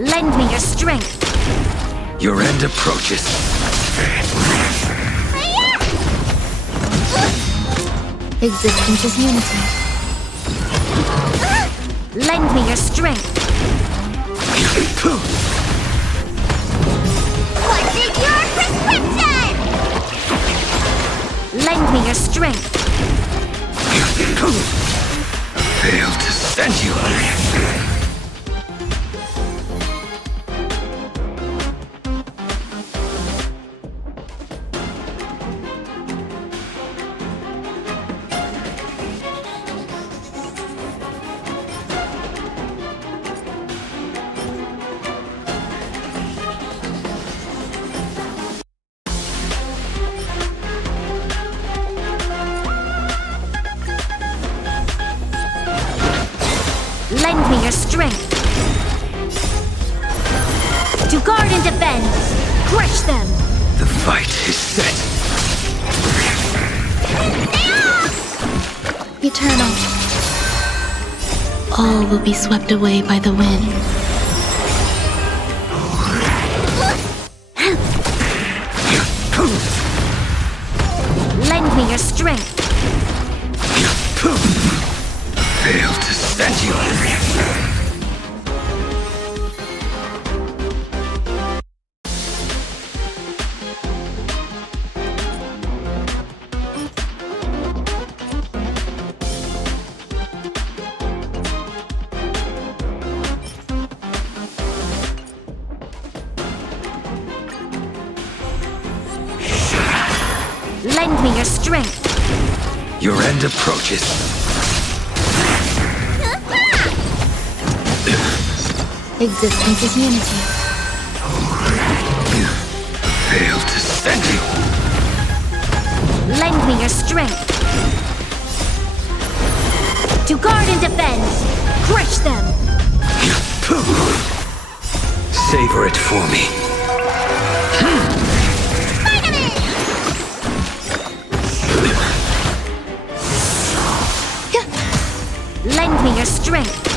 Lend me your strength. Your end approaches. Existence is unity. Lend me your strength. What's in your prescription? Lend me your strength. Failed to send you. Lend me your strength. To guard and defend. Crush them. The fight is set. Eternal. All will be swept away by the wind. Lend me your strength. Fail to send you. Lend me your strength. Your end approaches. Existence is unity. Fail to send you. Lend me your strength. To guard and defend. Crush them. Savor it for me. Lend me your strength.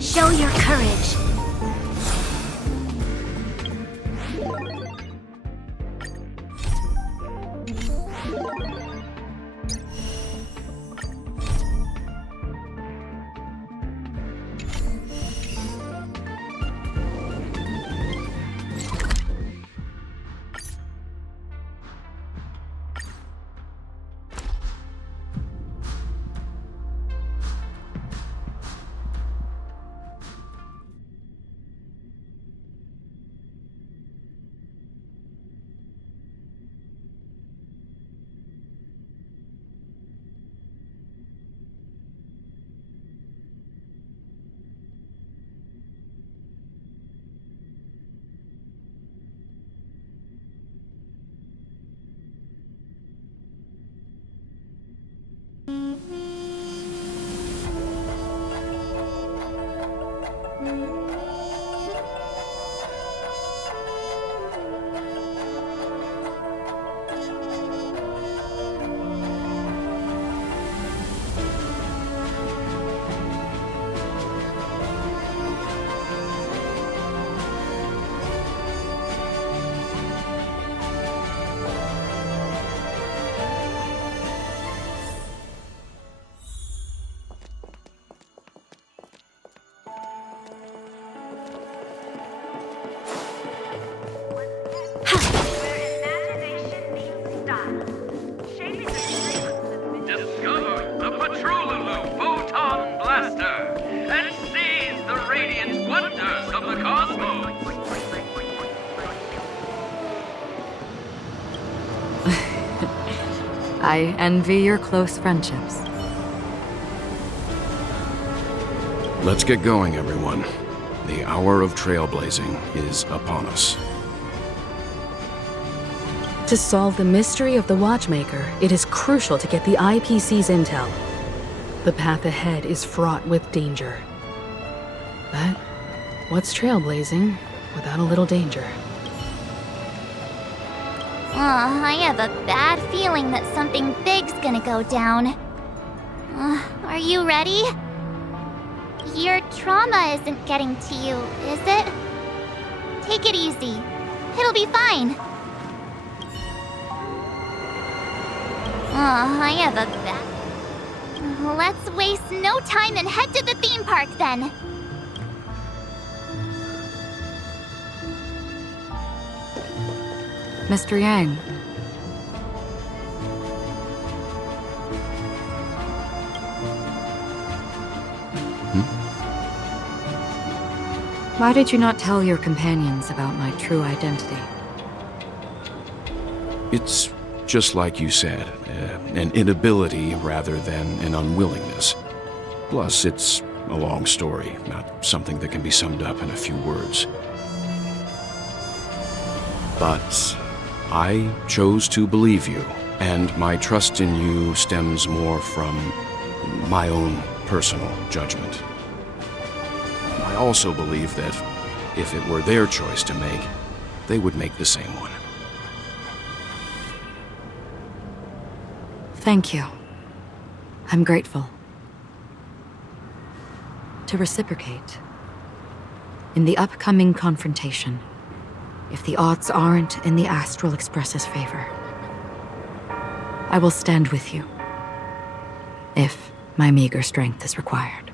Show your courage. Discover the Patrolulu Photon Blaster and seize the radiant wonders of the cosmos. I envy your close friendships. Let's get going, everyone. The hour of trailblazing is upon us. To solve the mystery of the Watchmaker, it is crucial to get the IPC's intel. The path ahead is fraught with danger. But what's trailblazing without a little danger? I have a bad feeling that something big's gonna go down. Are you ready? Your trauma isn't getting to you, is it? Take it easy. It'll be fine. I have a bad... Let's waste no time and head to the theme park then. Mr. Yang. Why did you not tell your companions about my true identity? It's just like you said, an inability rather than an unwillingness. Plus, it's a long story, not something that can be summed up in a few words. But I chose to believe you, and my trust in you stems more from my own personal judgment. I also believe that if it were their choice to make, they would make the same one. Thank you. I'm grateful. To reciprocate, in the upcoming confrontation, if the odds aren't in the Astral Express's favor, I will stand with you, if my meager strength is required.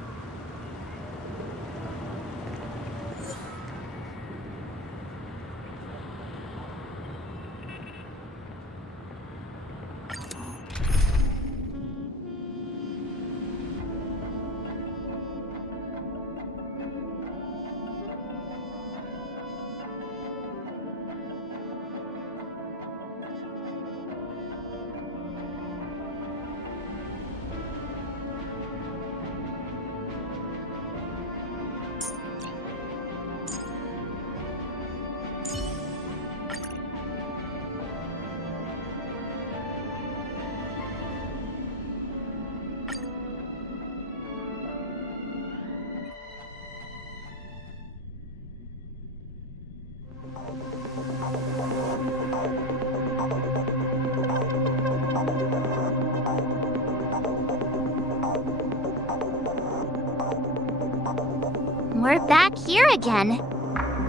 we're back here again.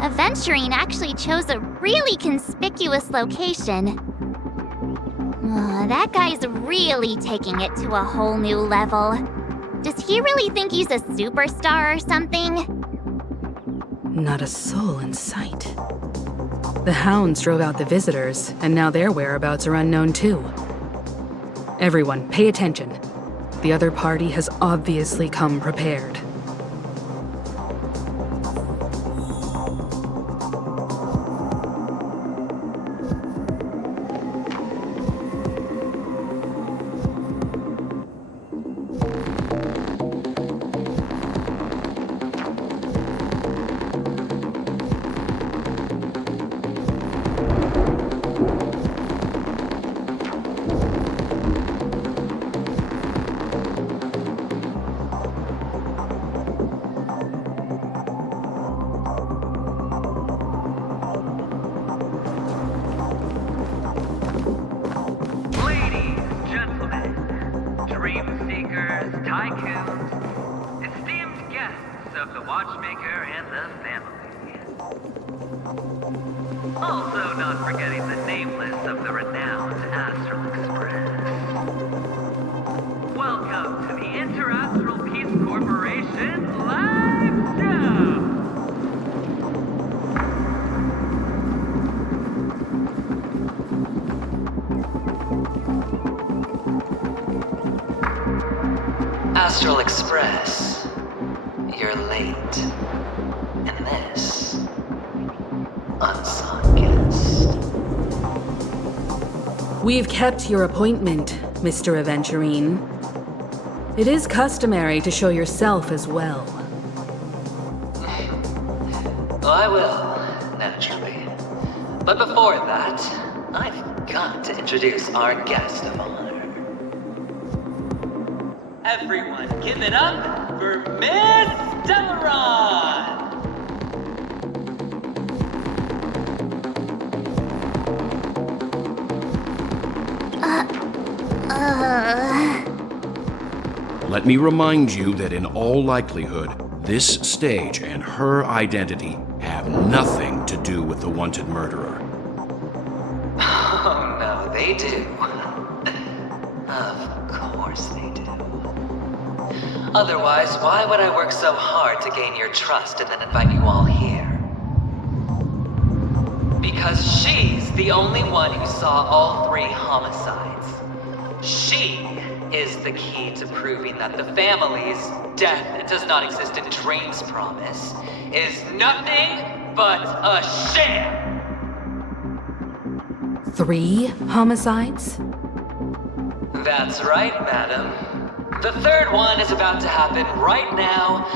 Aventurine actually chose a really conspicuous location. That guy's really taking it to a whole new level. Does he really think he's a superstar or something? Not a soul in sight. The hounds drove out the visitors, and now their whereabouts are unknown too. Everyone, pay attention. The other party has obviously come prepared. Ladies, gentlemen, dream seekers, tycoons, esteemed guests of the Watchmaker and the family. Also not forgetting the nameless of the renowned Astral Express. Welcome to the Interastral Peace Corporation live show! Astral Express, you're late. And this, unsung guest. We've kept your appointment, Mr. Aventurine. It is customary to show yourself as well. Well, I will, naturally. But before that, I've got to introduce our guest of honor. Everyone, give it up for Miss Delaron! Let me remind you that in all likelihood, this stage and her identity have nothing to do with the wanted murderer. Oh, no, they do. Of course they do. Otherwise, why would I work so hard to gain your trust and then invite you all here? Because she's the only one who saw all 3 homicides. She is the key to proving that the family's death does not exist in Drain's promise is nothing but a sham! 3 homicides? That's right, madam. The 3rd one is about to happen right now,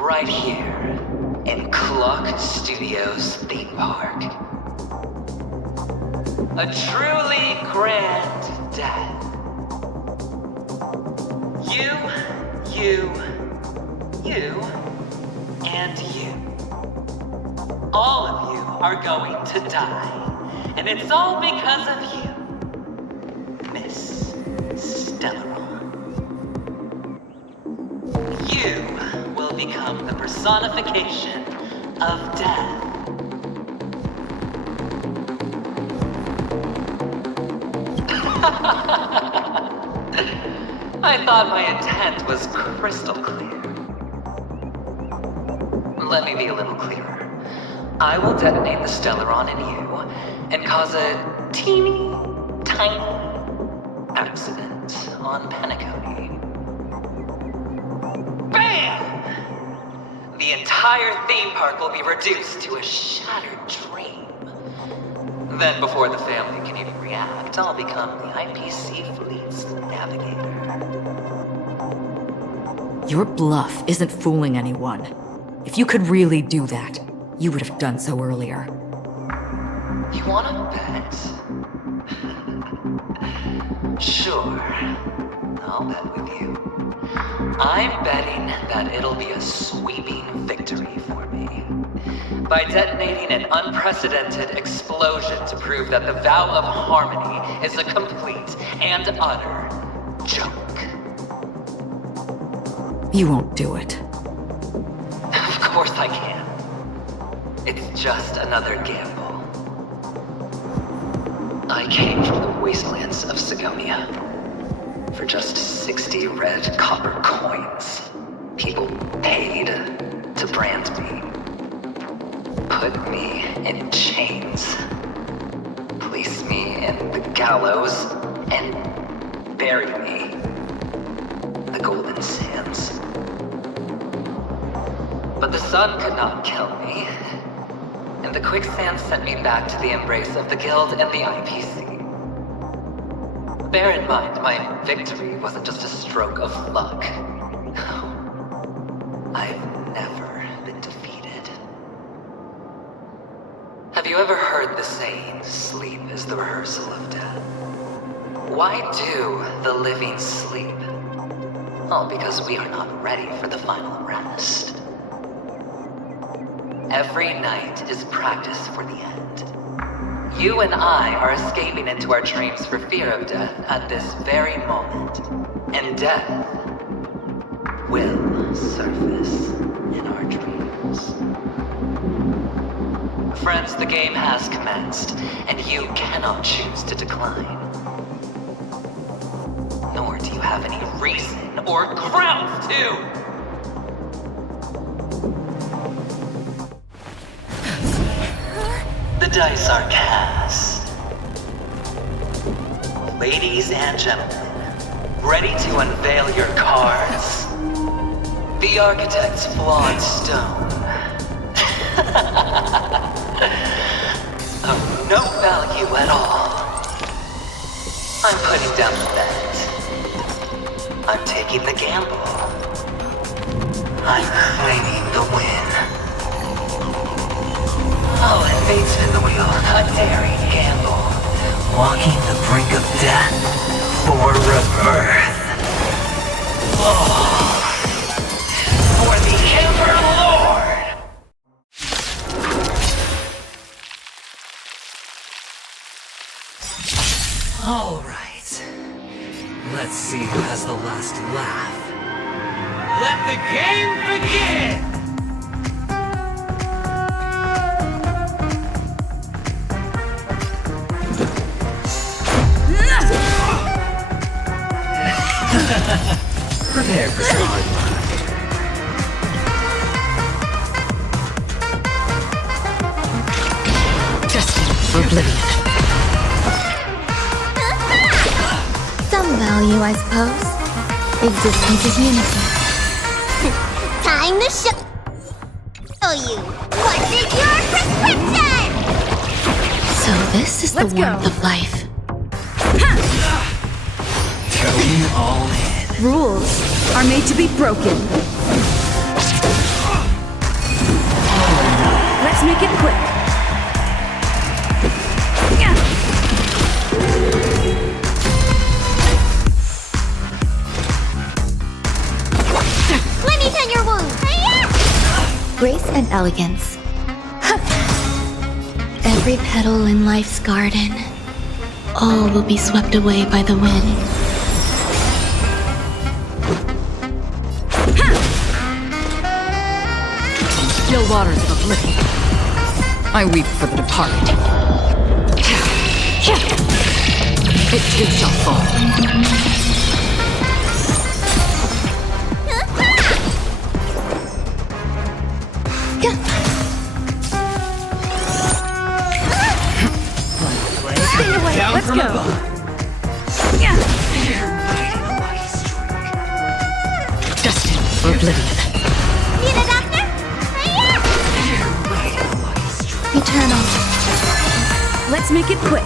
right here, in Clock Studios theme park. A truly grand death. You, and you. All of you are going to die, and it's all because of you, Miss Stellaron. You will become the personification of death. I thought my intent was crystal clear. Let me be a little clearer. I will detonate the Stellaron in you and cause a teeny, tiny accident on Penacony. BAM! The entire theme park will be reduced to a shattered dream. Then before the family can even react, I'll become the IPC fleet's navigator. Your bluff isn't fooling anyone. If you could really do that, you would have done so earlier. You wanna bet? Sure, I'll bet with you. I'm betting that it'll be a sweeping victory for me. By detonating an unprecedented explosion to prove that the vow of harmony is a complete and utter joke. You won't do it. Of course I It's just another gamble. I came from the wastelands of Sigonia. For just 60 red copper coins, people paid to brand me. Put me in chains. Place me in the gallows and bury me in the golden sands. But the sun could not kill me, and the quicksand sent me back to the embrace of the Guild and the IPC. Bear in mind, my victory wasn't just a stroke of luck. I've never been defeated. Have you ever heard the saying, sleep is the rehearsal of death? Why do the living sleep? Oh, because we are not ready for the final rest. Every night is practice for the end. You and I are escaping into our dreams for fear of death at this very moment. And death will surface in our dreams. Friends, the game has commenced, and you cannot choose to decline. Nor do you have any reason or grounds to! The dice are cast. Ladies and gentlemen, ready to unveil your cards? The architect's flawed stone. Of no value at all. I'm putting down the bet. I'm taking the gamble. I'm claiming the win. Oh, and fate spin the wheel, a daring gamble. Walking the brink of death for rebirth. Oh, for the Ember Lord! All right. Let's see who has the last laugh. Let the game begin! Prepare for some hard luck. Destined for oblivion. Some value, I suppose. Existence is unity. Time to show you. What's in your prescription? So this is the warmth of life. Going all in. Rules are made to be broken. Let's make it quick. Let me tend your wound. Grace and elegance. Every petal in life's garden, all will be swept away by the wind. Still waters of oblivion. I weep for the departed. It too shall fall. Stay away. Let's go. Destined for oblivion. Need a doctor? Eternal. Let's make it quick.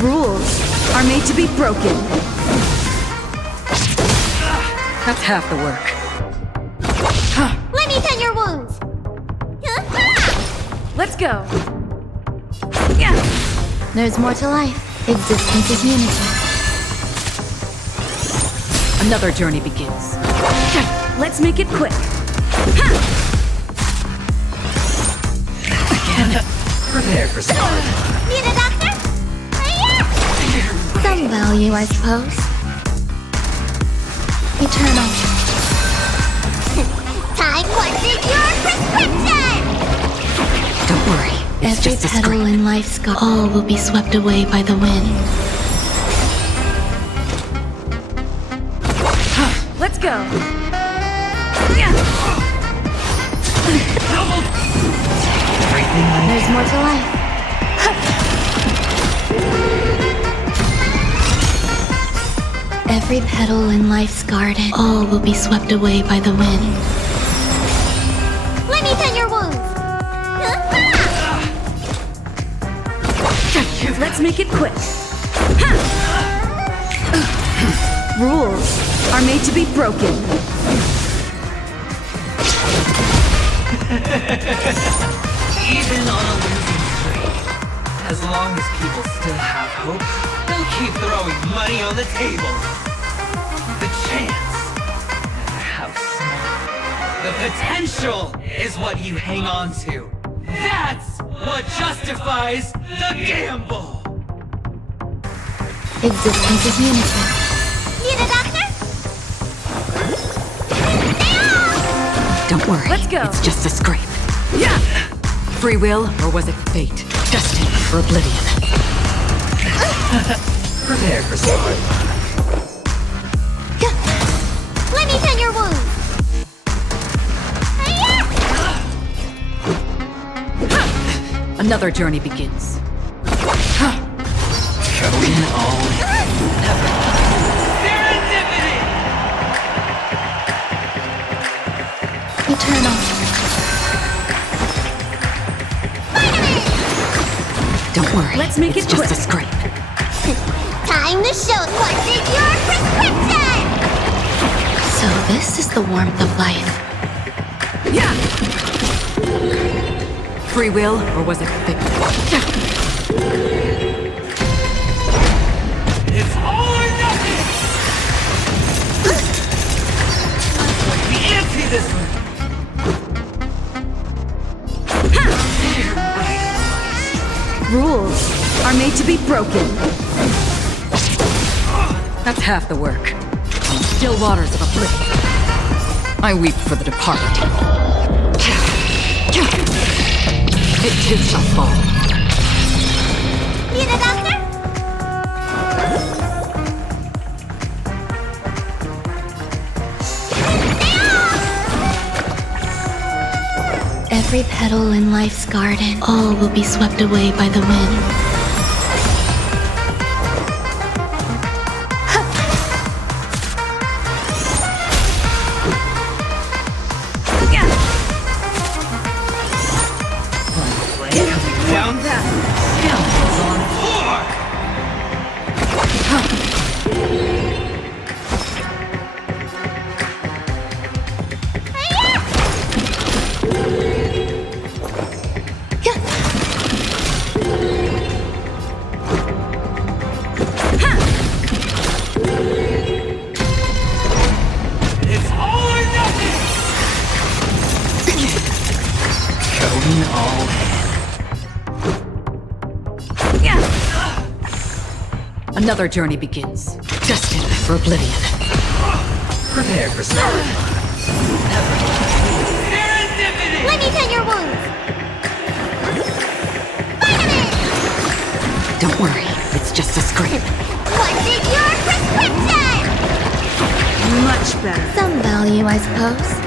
Rules are made to be broken. That's half the work. Let me tend your wounds. Let's go. There's more to life. Existence is unity. Another journey begins. Let's make it quick. Prepare for some hard luck. Need a doctor? Some value, I suppose. Eternal. Time I wanted your prescription! Don't worry, it's Every just a petal scrape. in life's garden, all will be swept away by the wind. Let's go. There's more to life. Every petal in life's garden, all will be swept away by the wind. Let me tend your wounds! Let's make it quick. Rules are made to be broken. Even on a losing streak, as long as people still have hope, they'll keep throwing money on the table. The chance, no matter how small, the potential is what you hang on to. That's what justifies the gamble. Existence is unity. Need a doctor? Don't worry, Let's go. it's just a scrape. Yeah. Free will, or was it fate? Destined for oblivion. Prepare for storm. Let me tend your wounds! Another journey begins. Going all in. Serendipity! Eternal. Don't worry, Let's make it's it just quick. a scrape. Time to show what's in your prescription! So this is the warmth of life. Yeah. Free will, or was it fate? It's all or nothing! We empty this room! Rules are made to be broken. That's half the work. Still waters of oblivion. I weep for the departed. It too shall fall. Need a doctor? Every petal in life's garden, all will be swept away by the wind. Down that. Scoundrels on floor! It's all or nothing! Going all in. Another journey begins. Destined for oblivion. Prepare for storm. Serendipity! Let me tend your wounds! Don't worry, it's just a scrape. What's in your prescription? Much better. Some value, I suppose.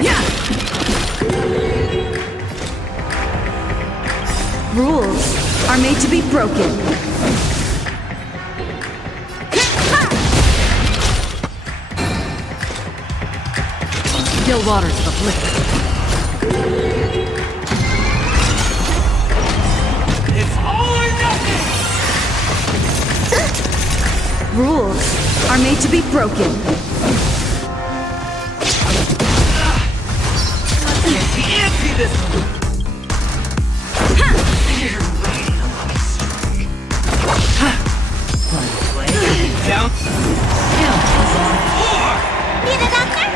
Yeah. Rules are made to be broken. Still waters of oblivion. It's all or nothing! Rules are made to be broken. Empty this room! You're waiting a lucky streak. One play, down. Scoundrels on floor! Need a doctor?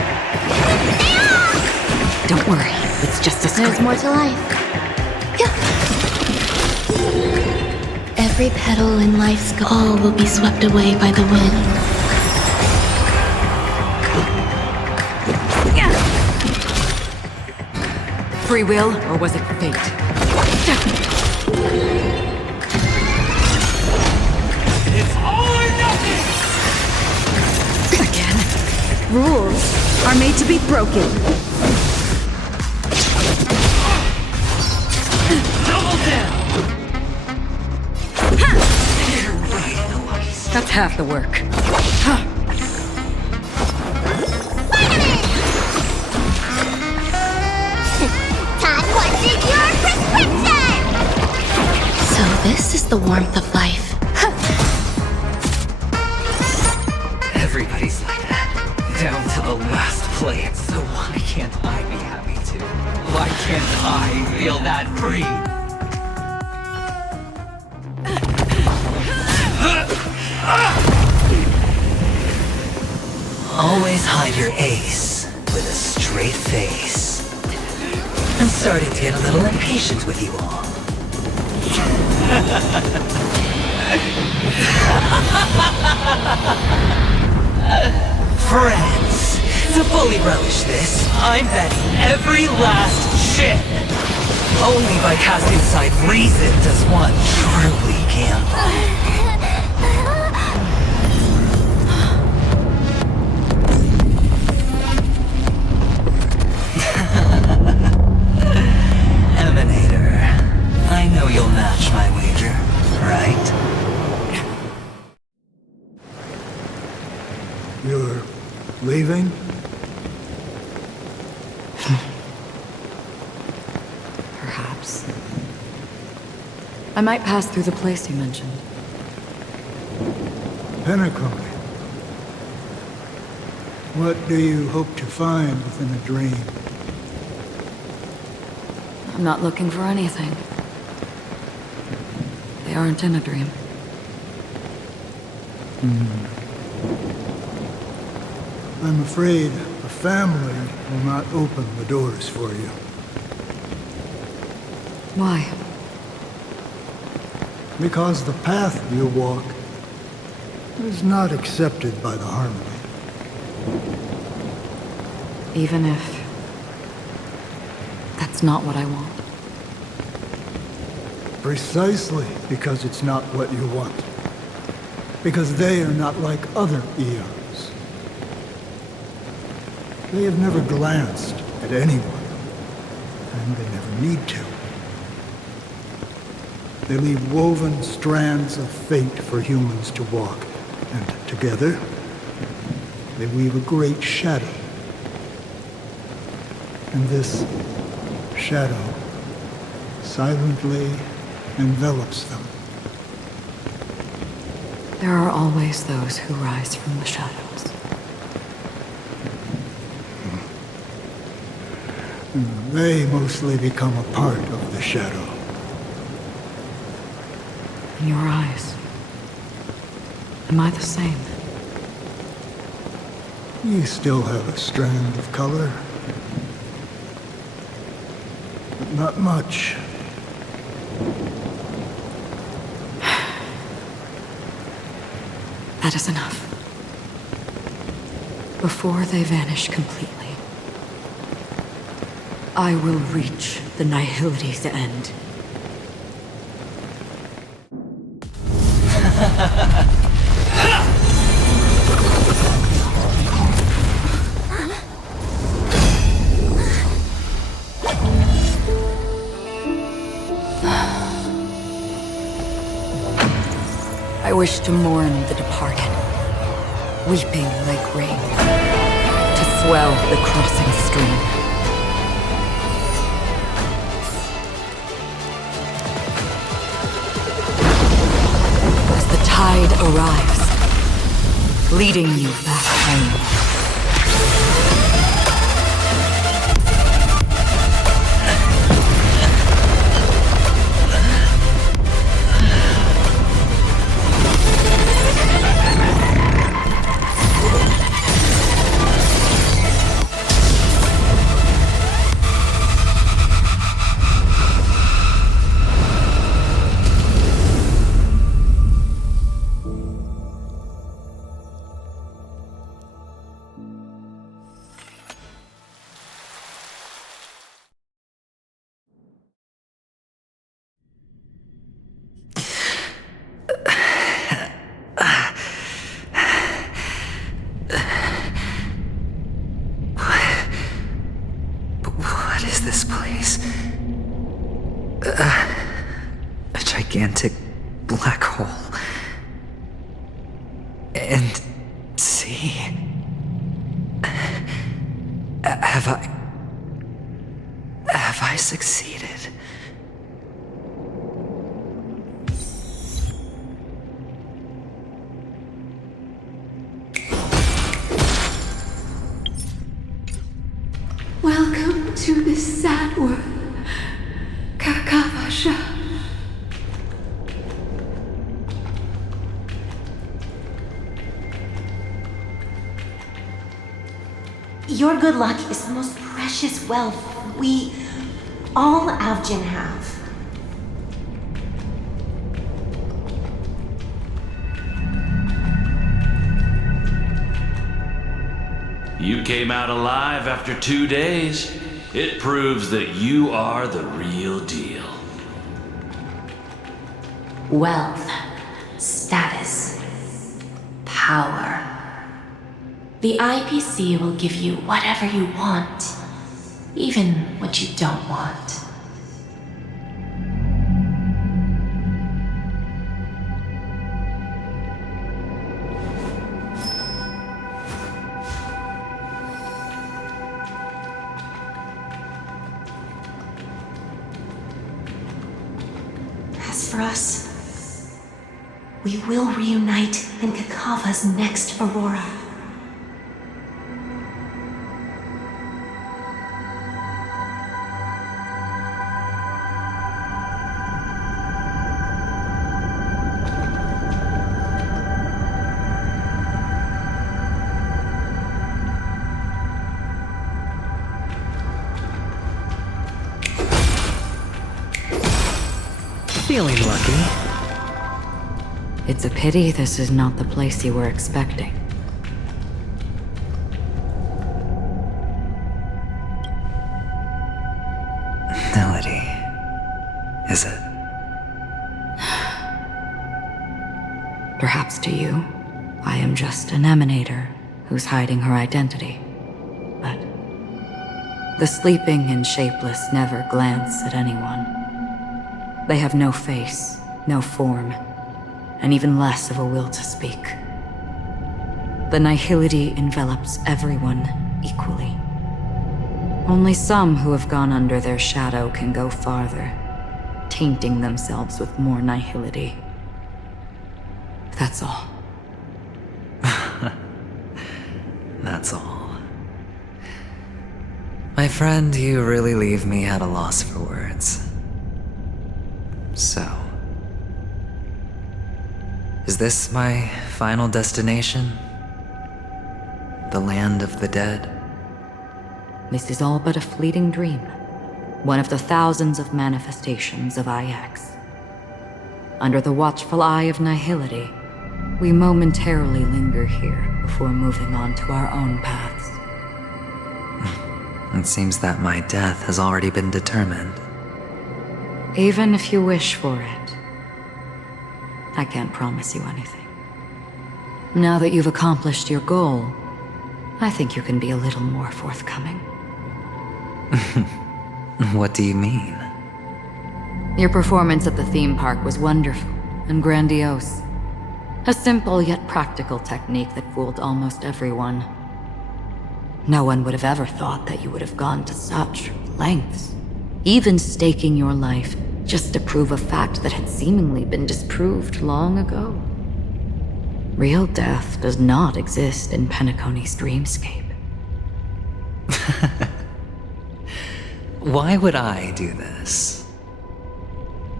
Don't worry, it's just a There's scrape. more to life. Every petal in life's all will be swept away by the wind. Free will, or was it fate? It's all or nothing! Again? Rules are made to be broken. Double down! That's half the work. Todd, what's in your prescription? So this is the warmth of life. Everybody's like that, down to the last plate. So why can't I be happy too? Why can't I feel that free? Always hide your ace with a straight face. I'm starting to get a little impatient with you all. Friends, to fully relish this, I'm betting every last chip. Only by casting aside reason does one truly gamble. Emanator, I know you'll match my wager, right? You're leaving? Perhaps. I might pass through the place you mentioned. Pinnacle. What do you hope to find within a dream? I'm not looking for anything. They aren't in a dream. I'm afraid a family will not open the doors for you. Why? Because the path you walk is not accepted by the Harmony. Even if that's not what I want. Precisely because it's not what you want. Because they are not like other eons. They have never glanced at anyone, and they never need to. They leave woven strands of fate for humans to walk, and together, they weave a great shadow. And this shadow silently envelops them. There are always those who rise from the shadows. They mostly become a part of the shadow. In your eyes, am I the same? You still have a strand of color. But not much. That is enough. Before they vanish completely, I will reach the nihility's end. I wish to mourn the departed, weeping like rain, to swell the crossing stream. As the tide arrives, leading you back home. gigantic black hole. And see... Have I succeeded? Welcome to this sad world, Kakavasha. Your good luck is the most precious wealth we, all Avgin, have. You came out alive after 2 days. It proves that you are the real deal. Wealth, status, power. The IPC will give you whatever you want, even what you don't want. As for us, we will reunite in Kakava's next aurora. Feeling lucky. It's a pity this is not the place you were expecting. Melody. Is it? Perhaps to you, I am just an emanator who's hiding her identity. But the sleeping and shapeless never glance at anyone. They have no face, no form, and even less of a will to speak. The nihility envelops everyone equally. Only some who have gone under their shadow can go farther, tainting themselves with more nihility. That's all. That's all. My friend, you really leave me at a loss for words. So, is this my final destination? The land of the dead? This is all but a fleeting dream. One of the thousands of manifestations of IX. Under the watchful eye of nihility, we momentarily linger here before moving on to our own paths. It seems that my death has already been determined. Even if you wish for it, I can't promise you anything. Now that you've accomplished your goal, I think you can be a little more forthcoming. What do you mean? Your performance at the theme park was wonderful and grandiose. A simple yet practical technique that fooled almost everyone. No one would have ever thought that you would have gone to such lengths, even staking your life just to prove a fact that had seemingly been disproved long ago. Real death does not exist in Penacony's dreamscape. Why would I do this?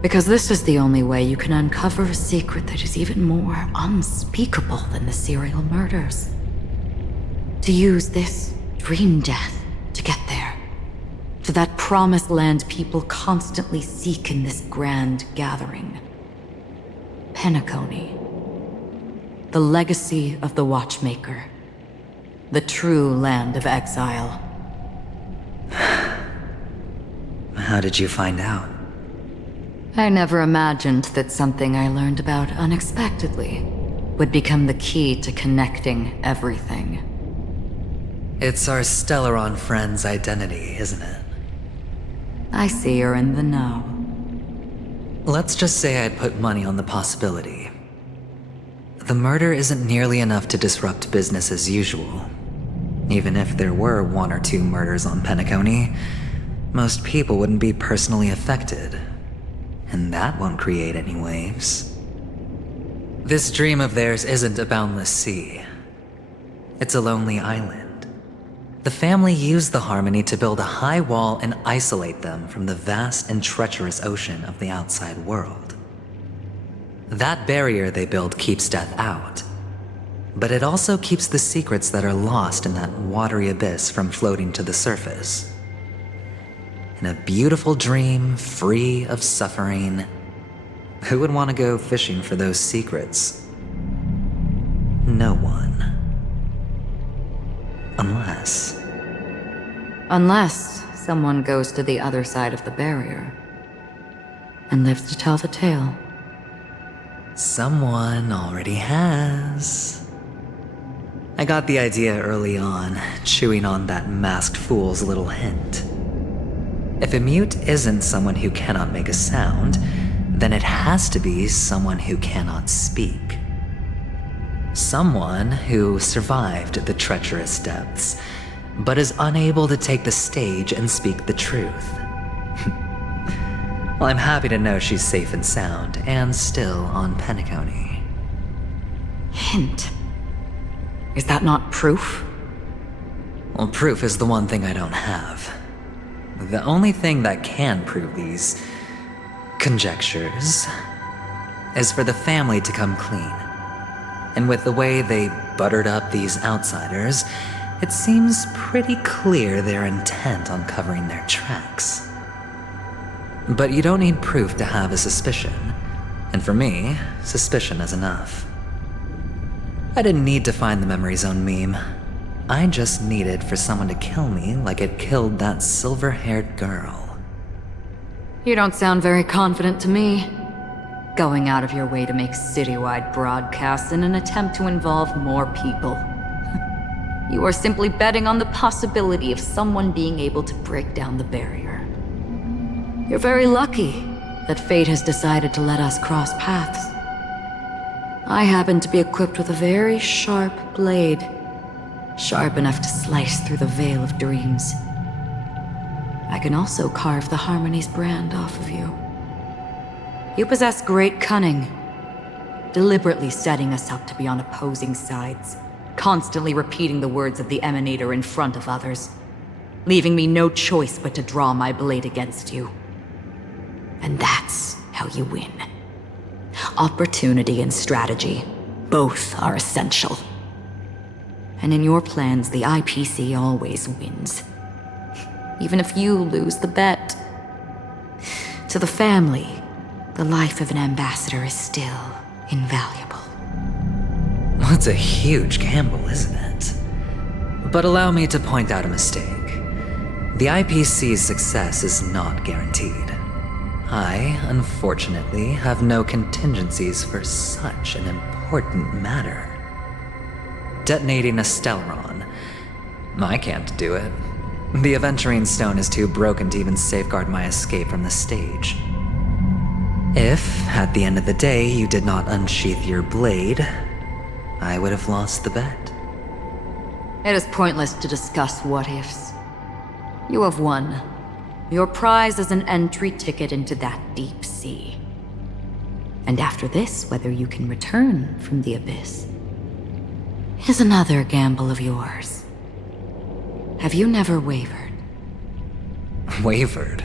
Because this is the only way you can uncover a secret that is even more unspeakable than the serial murders. To use this dream death to get there. To that promised land people constantly seek in this grand gathering. Penacony. The legacy of the Watchmaker. The true land of exile. How did you find out? I never imagined that something I learned about unexpectedly would become the key to connecting everything. It's our Stellaron friend's identity, isn't it? I see you're in the know. Let's just say I'd put money on the possibility. The murder isn't nearly enough to disrupt business as usual. Even if there were 1 or 2 murders on Penacony, most people wouldn't be personally affected. And that won't create any waves. This dream of theirs isn't a boundless sea. It's a lonely island. The family used the Harmony to build a high wall and isolate them from the vast and treacherous ocean of the outside world. That barrier they built keeps death out, but it also keeps the secrets that are lost in that watery abyss from floating to the surface. In a beautiful dream, free of suffering, who would want to go fishing for those secrets? No one. Unless someone goes to the other side of the barrier and lives to tell the tale. Someone already has. I got the idea early on, chewing on that masked fool's little hint. If a mute isn't someone who cannot make a sound, then it has to be someone who cannot speak. Someone who survived the treacherous depths, but is unable to take the stage and speak the truth. Well, I'm happy to know she's safe and sound, and still on Penacony. Hint. Is that not proof? Well, proof is the one thing I don't have. The only thing that can prove these conjectures is for the family to come clean. And with the way they buttered up these outsiders, it seems pretty clear they're intent on covering their tracks. But you don't need proof to have a suspicion. And for me, suspicion is enough. I didn't need to find the Memory Zone meme. I just needed for someone to kill me like it killed that silver-haired girl. You don't sound very confident to me. Going out of your way to make citywide broadcasts in an attempt to involve more people. You are simply betting on the possibility of someone being able to break down the barrier. You're very lucky that fate has decided to let us cross paths. I happen to be equipped with a very sharp blade, sharp enough to slice through the veil of dreams. I can also carve the Harmony's brand off of you. You possess great cunning, deliberately setting us up to be on opposing sides, constantly repeating the words of the Emanator in front of others, leaving me no choice but to draw my blade against you. And that's how you win. Opportunity and strategy, both are essential. And in your plans, the IPC always wins. Even if you lose the bet. To the family, the life of an ambassador is still invaluable. Well, it's a huge gamble, isn't it? But allow me to point out a mistake. The IPC's success is not guaranteed. I, unfortunately, have no contingencies for such an important matter. Detonating a Stellaron. I can't do it. The Aventurine Stone is too broken to even safeguard my escape from the stage. If, at the end of the day, you did not unsheath your blade, I would have lost the bet. It is pointless to discuss what-ifs. You have won. Your prize is an entry ticket into that deep sea. And after this, whether you can return from the abyss is another gamble of yours. Have you never wavered? Wavered?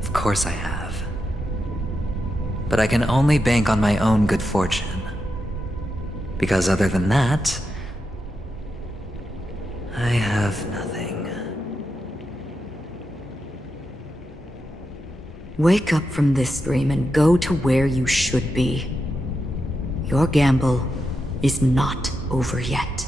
Of course I have. But I can only bank on my own good fortune. Because other than that, I have nothing. Wake up from this dream and go to where you should be. Your gamble is not over yet.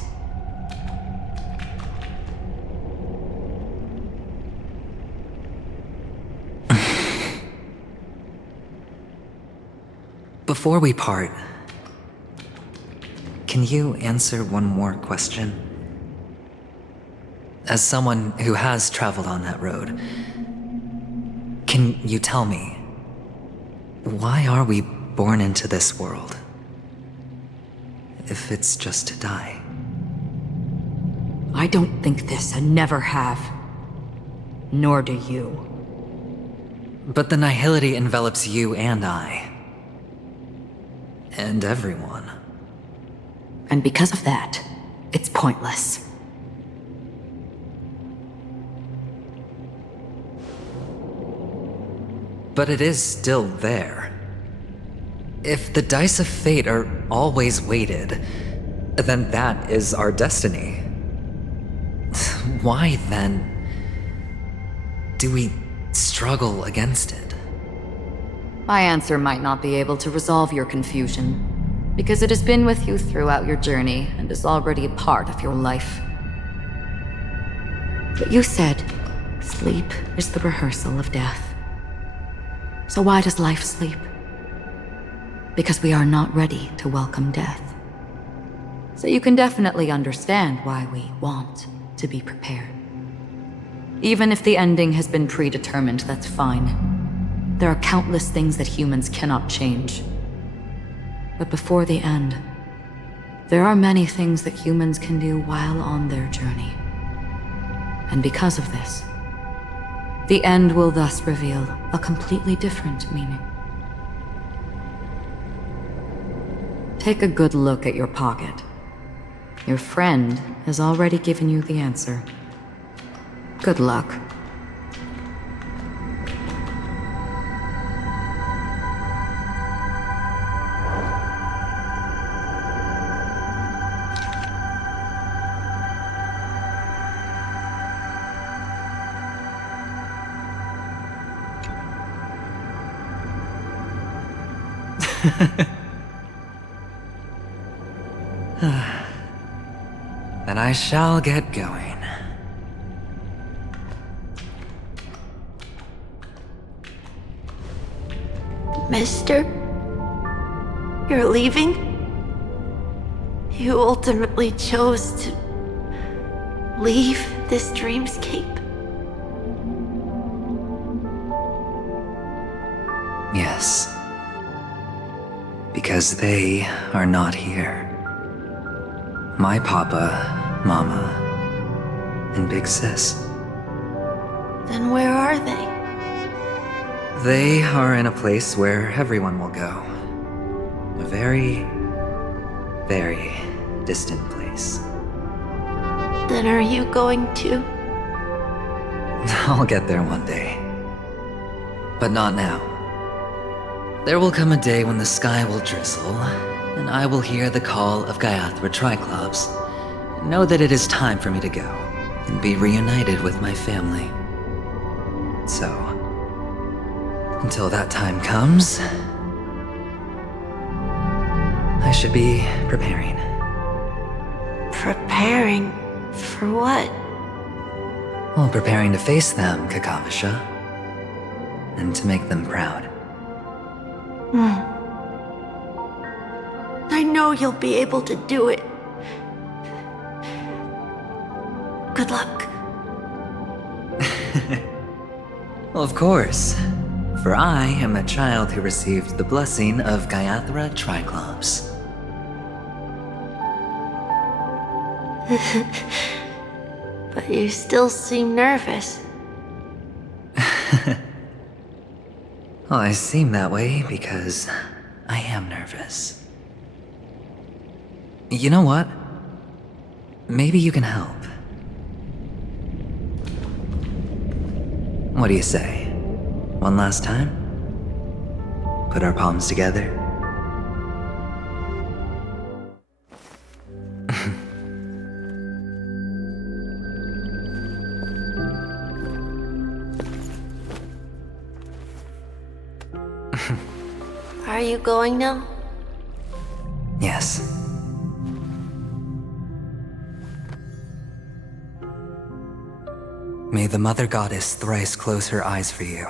Before we part, can you answer one more question? As someone who has traveled on that road, can you tell me, Why are we born into this world? If it's just to die. I don't think this and never have. Nor do you. But the nihility envelops you and I. And everyone. And because of that, it's pointless. But it is still there. If the dice of fate are always weighted, then that is our destiny. Why, then, do we struggle against it? My answer might not be able to resolve your confusion, because it has been with you throughout your journey and is already a part of your life. But you said, sleep is the rehearsal of death. So why does life sleep? Because we are not ready to welcome death. So you can definitely understand why we want to be prepared. Even if the ending has been predetermined, that's fine. There are countless things that humans cannot change. But before the end, there are many things that humans can do while on their journey. And because of this, the end will thus reveal a completely different meaning. Take a good look at your pocket. Your friend has already given you the answer. Good luck. Then I shall get going. Mister? You're leaving? You ultimately chose to leave this dreamscape? Yes. Because they are not here. My papa, mama, and big sis. Then where are they? They are in a place where everyone will go. A very, very distant place. Then are you going to? I'll get there one day. But not now. There will come a day when the sky will drizzle, and I will hear the call of Gaiathra Triclops, and know that it is time for me to go, and be reunited with my family. So, until that time comes, I should be preparing. Preparing for what? Well, preparing to face them, Kakavasha, and to make them proud. I know you'll be able to do it. Good luck. Well, of course. For I am a child who received the blessing of Gaiathra Triclops. But you still seem nervous. Well, I seem that way because I am nervous. You know what? Maybe you can help. What do you say? One last time? Put our palms together? Are you going now? Yes. May the Mother Goddess thrice close her eyes for you,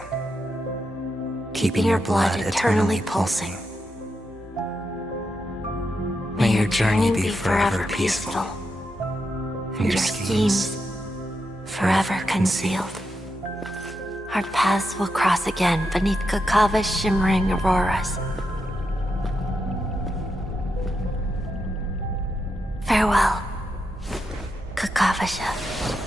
keeping your blood eternally pulsing. May your journey be forever peaceful, and your schemes forever concealed. Our paths will cross again beneath Kakava's shimmering auroras. Farewell, Kakavasha.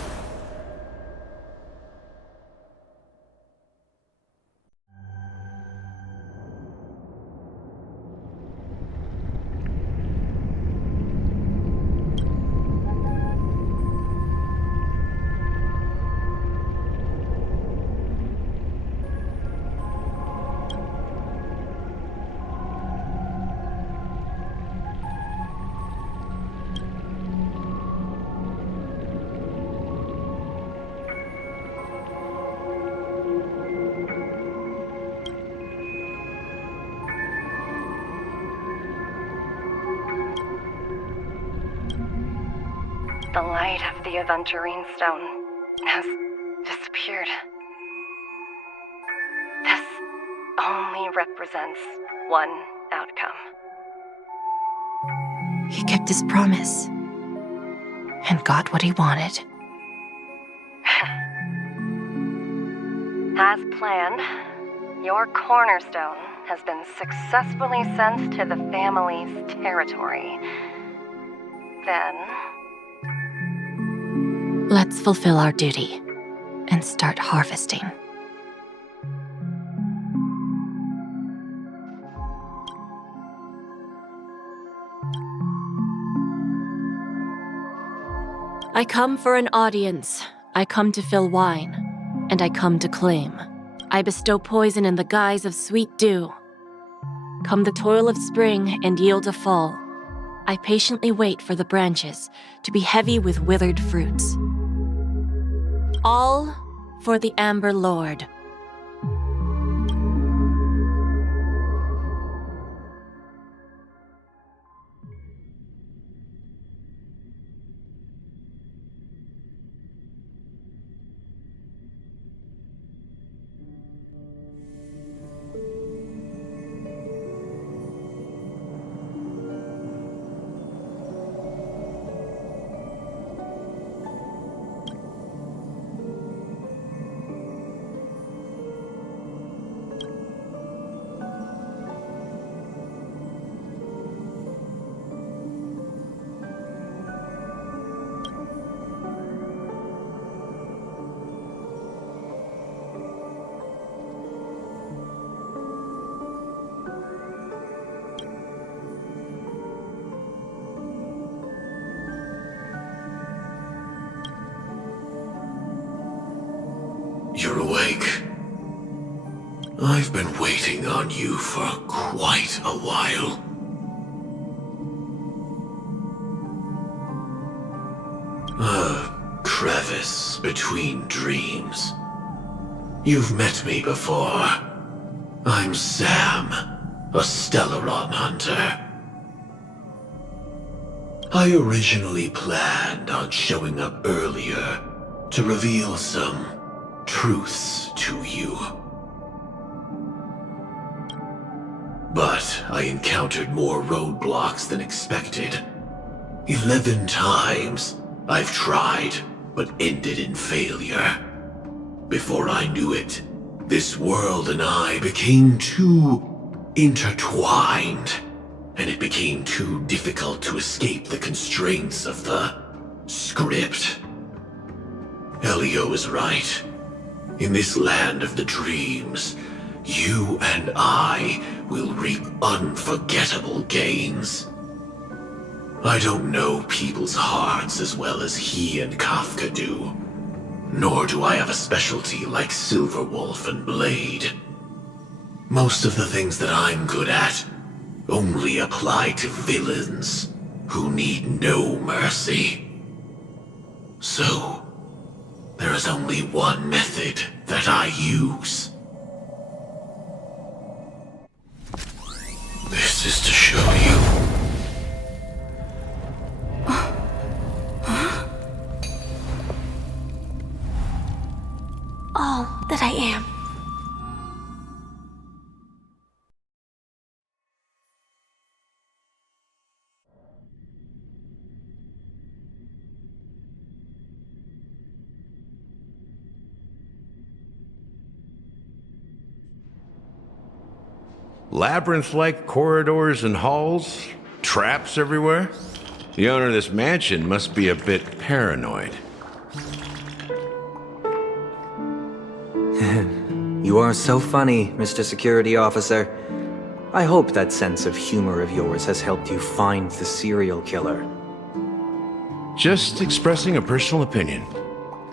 The light of the Aventurine Stone has disappeared. This only represents one outcome. He kept his promise and got what he wanted. As planned, your cornerstone has been successfully sent to the family's territory. Then, let's fulfill our duty and start harvesting. I come for an audience. I come to fill wine, and I come to claim. I bestow poison in the guise of sweet dew. Come the toil of spring and yield a fall. I patiently wait for the branches to be heavy with withered fruits. All for the Amber Lord. You're awake. I've been waiting on you for quite a while. A crevice between dreams. You've met me before. I'm Sam, a Stellaron hunter. I originally planned on showing up earlier to reveal some truths to you. But I encountered more roadblocks than expected. 11 times I've tried, but ended in failure. Before I knew it, this world and I became too intertwined, and it became too difficult to escape the constraints of the script. Elio is right. In this land of the dreams, you and I will reap unforgettable gains. I don't know people's hearts as well as he and Kafka do, nor do I have a specialty like Silverwolf and Blade. Most of the things that I'm good at only apply to villains who need no mercy. So, there is only one method that I use. This is to show you. All that I am. Labyrinth-like corridors and halls? Traps everywhere? The owner of this mansion must be a bit paranoid. You are so funny, Mr. Security Officer. I hope that sense of humor of yours has helped you find the serial killer. Just expressing a personal opinion.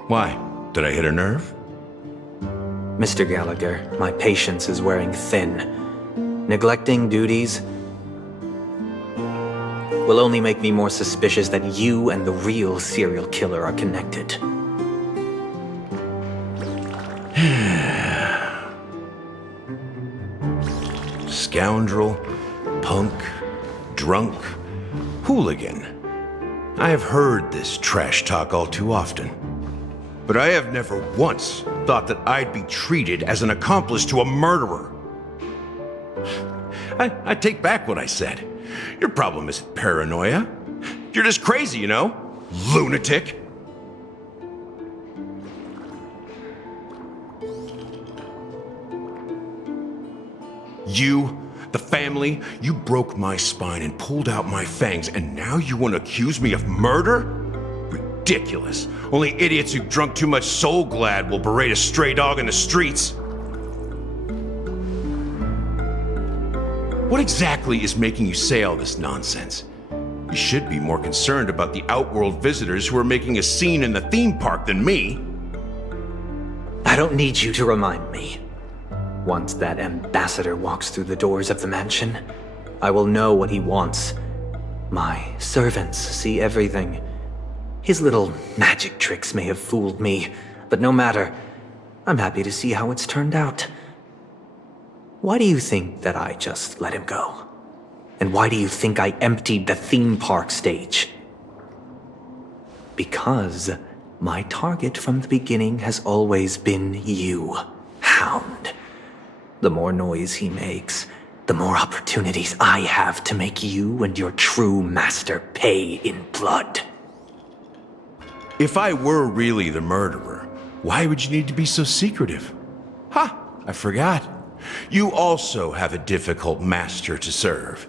Why? Did I hit a nerve? Mr. Gallagher, my patience is wearing thin. Neglecting duties will only make me more suspicious that you and the real serial killer are connected. Scoundrel, punk, drunk, hooligan. I have heard this trash talk all too often. But I have never once thought that I'd be treated as an accomplice to a murderer. I take back what I said. Your problem isn't paranoia. You're just crazy, you know? Lunatic. You, the family, you broke my spine and pulled out my fangs, and now you want to accuse me of murder? Ridiculous. Only idiots who drunk too much Soul Glad will berate a stray dog in the streets. What exactly is making you say all this nonsense? You should be more concerned about the Outworld visitors who are making a scene in the theme park than me. I don't need you to remind me. Once that ambassador walks through the doors of the mansion, I will know what he wants. My servants see everything. His little magic tricks may have fooled me, but no matter. I'm happy to see how it's turned out. Why do you think that I just let him go? And why do you think I emptied the theme park stage? Because my target from the beginning has always been you, Hound. The more noise he makes, the more opportunities I have to make you and your true master pay in blood. If I were really the murderer, why would you need to be so secretive? Ha! I forgot. You also have a difficult master to serve,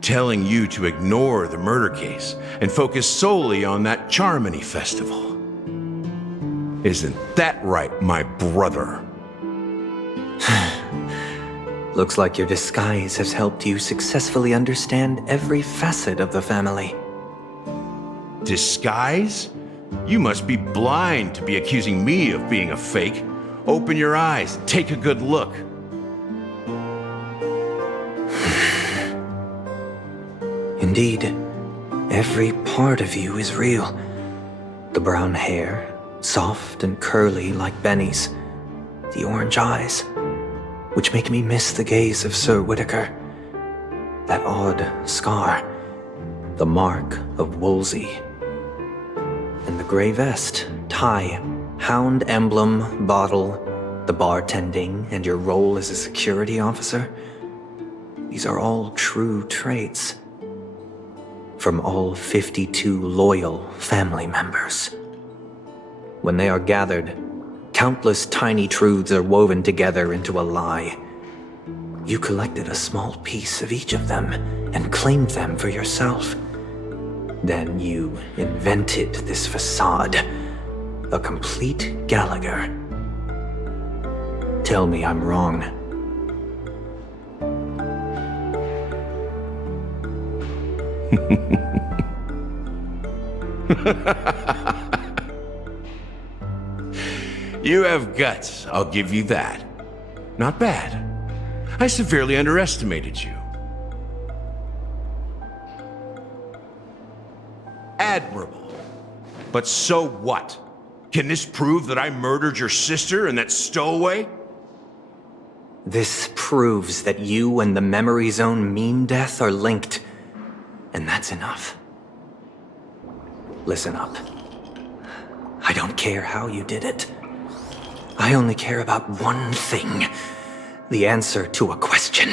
telling you to ignore the murder case and focus solely on that Charmony festival. Isn't that right, my brother? Looks like your disguise has helped you successfully understand every facet of the family. Disguise? You must be blind to be accusing me of being a fake. Open your eyes and take a good look. Indeed, every part of you is real. The brown hair, soft and curly like Benny's. The orange eyes, which make me miss the gaze of Sir Whitaker. That odd scar, the mark of Wolsey. And the gray vest, tie, hound emblem, bottle, the bartending, and your role as a security officer. These are all true traits. From all 52 loyal family members. When they are gathered, countless tiny truths are woven together into a lie. You collected a small piece of each of them and claimed them for yourself. Then you invented this facade, a complete Gallagher. Tell me I'm wrong. You have guts, I'll give you that. Not bad. I severely underestimated you. Admirable. But so what? Can this prove that I murdered your sister and that stowaway? This proves that you and the Memory Zone meme death are linked. And that's enough. Listen up. I don't care how you did it. I only care about one thing. The answer to a question.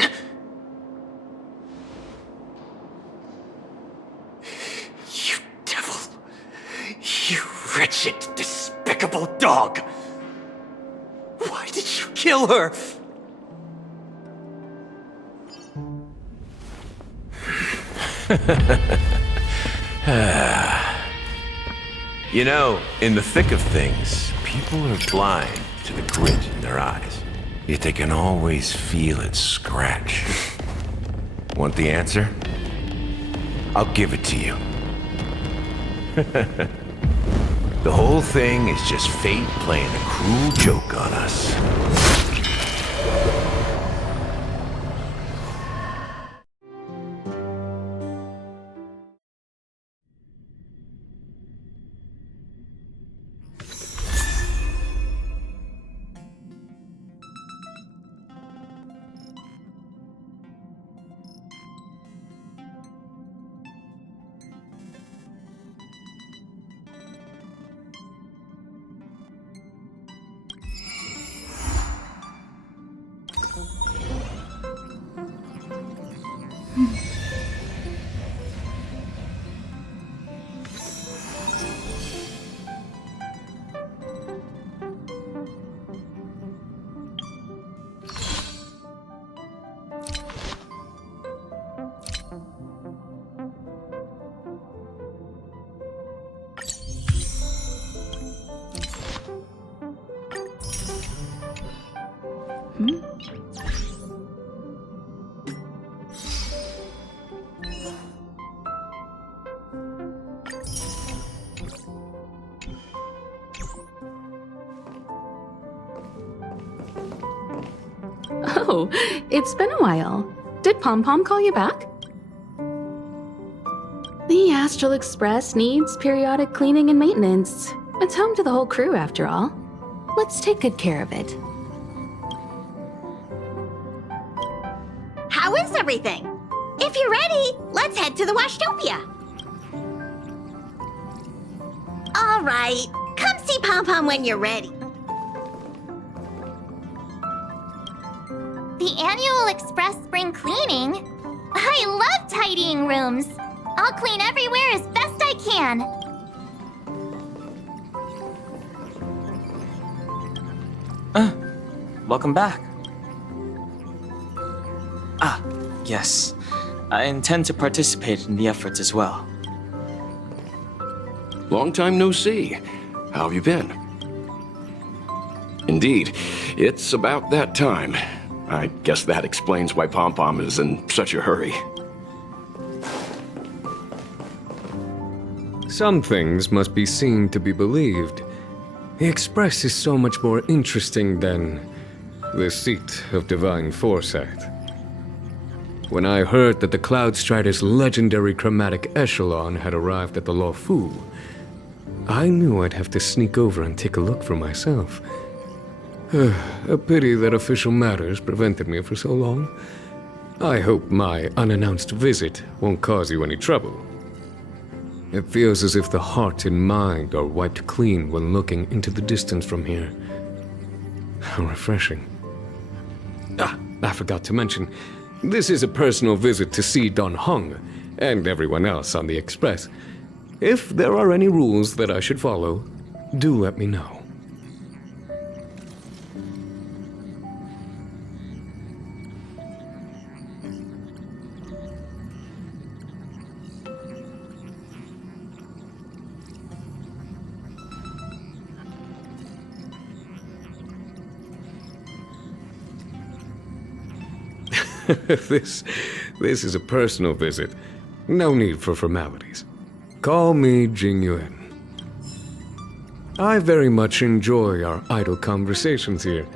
You devil. You wretched, despicable dog. Why did you kill her? You know, in the thick of things, people are blind to the grit in their eyes. Yet they can always feel it scratch. Want the answer? I'll give it to you. The whole thing is just fate playing a cruel joke on us. Oh, it's been a while. Did Pom Pom call you back? The Astral Express needs periodic cleaning and maintenance. It's home to the whole crew, after all. Let's take good care of it. How is everything? If you're ready, let's head to the Washtopia. All right, come see Pom Pom when you're ready. The annual Express spring cleaning? I love tidying rooms. I'll clean everywhere as best I can. Welcome back. Ah, yes. I intend to participate in the efforts as well. Long time no see. How have you been? Indeed, it's about that time. I guess that explains why Pom Pom is in such a hurry. Some things must be seen to be believed. The Express is so much more interesting than the seat of divine foresight. When I heard that the Cloud Strider's legendary chromatic echelon had arrived at the Lo Fu, I knew I'd have to sneak over and take a look for myself. A pity that official matters prevented me for so long. I hope my unannounced visit won't cause you any trouble. It feels as if the heart and mind are wiped clean when looking into the distance from here. How refreshing. Ah, I forgot to mention, this is a personal visit to see Don Hung and everyone else on the Express. If there are any rules that I should follow, do let me know. This is a personal visit. No need for formalities. Call me Jing Yuan. I very much enjoy our idle conversations here.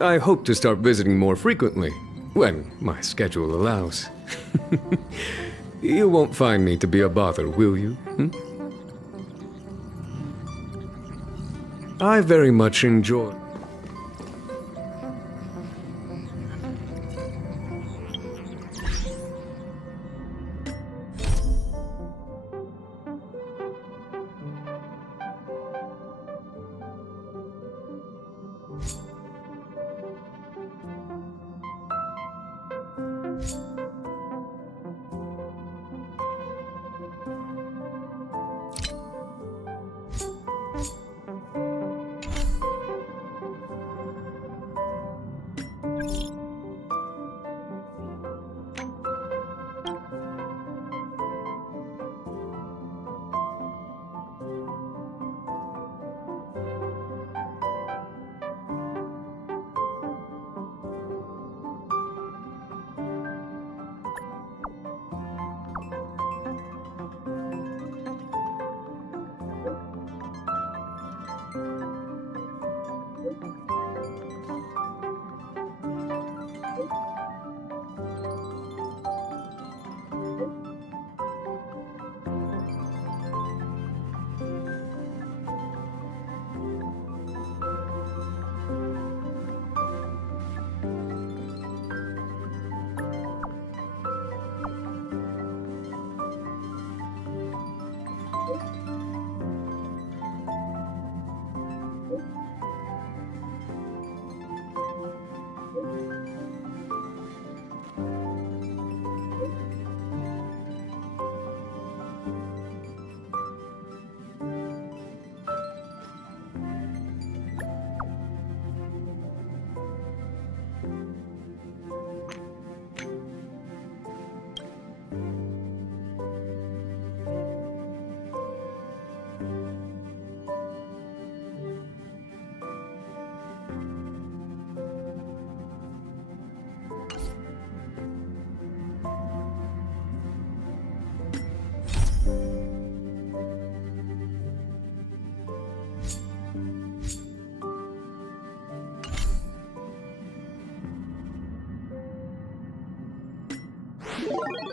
I hope to start visiting more frequently, when my schedule allows. You won't find me to be a bother, will you? I very much enjoy... you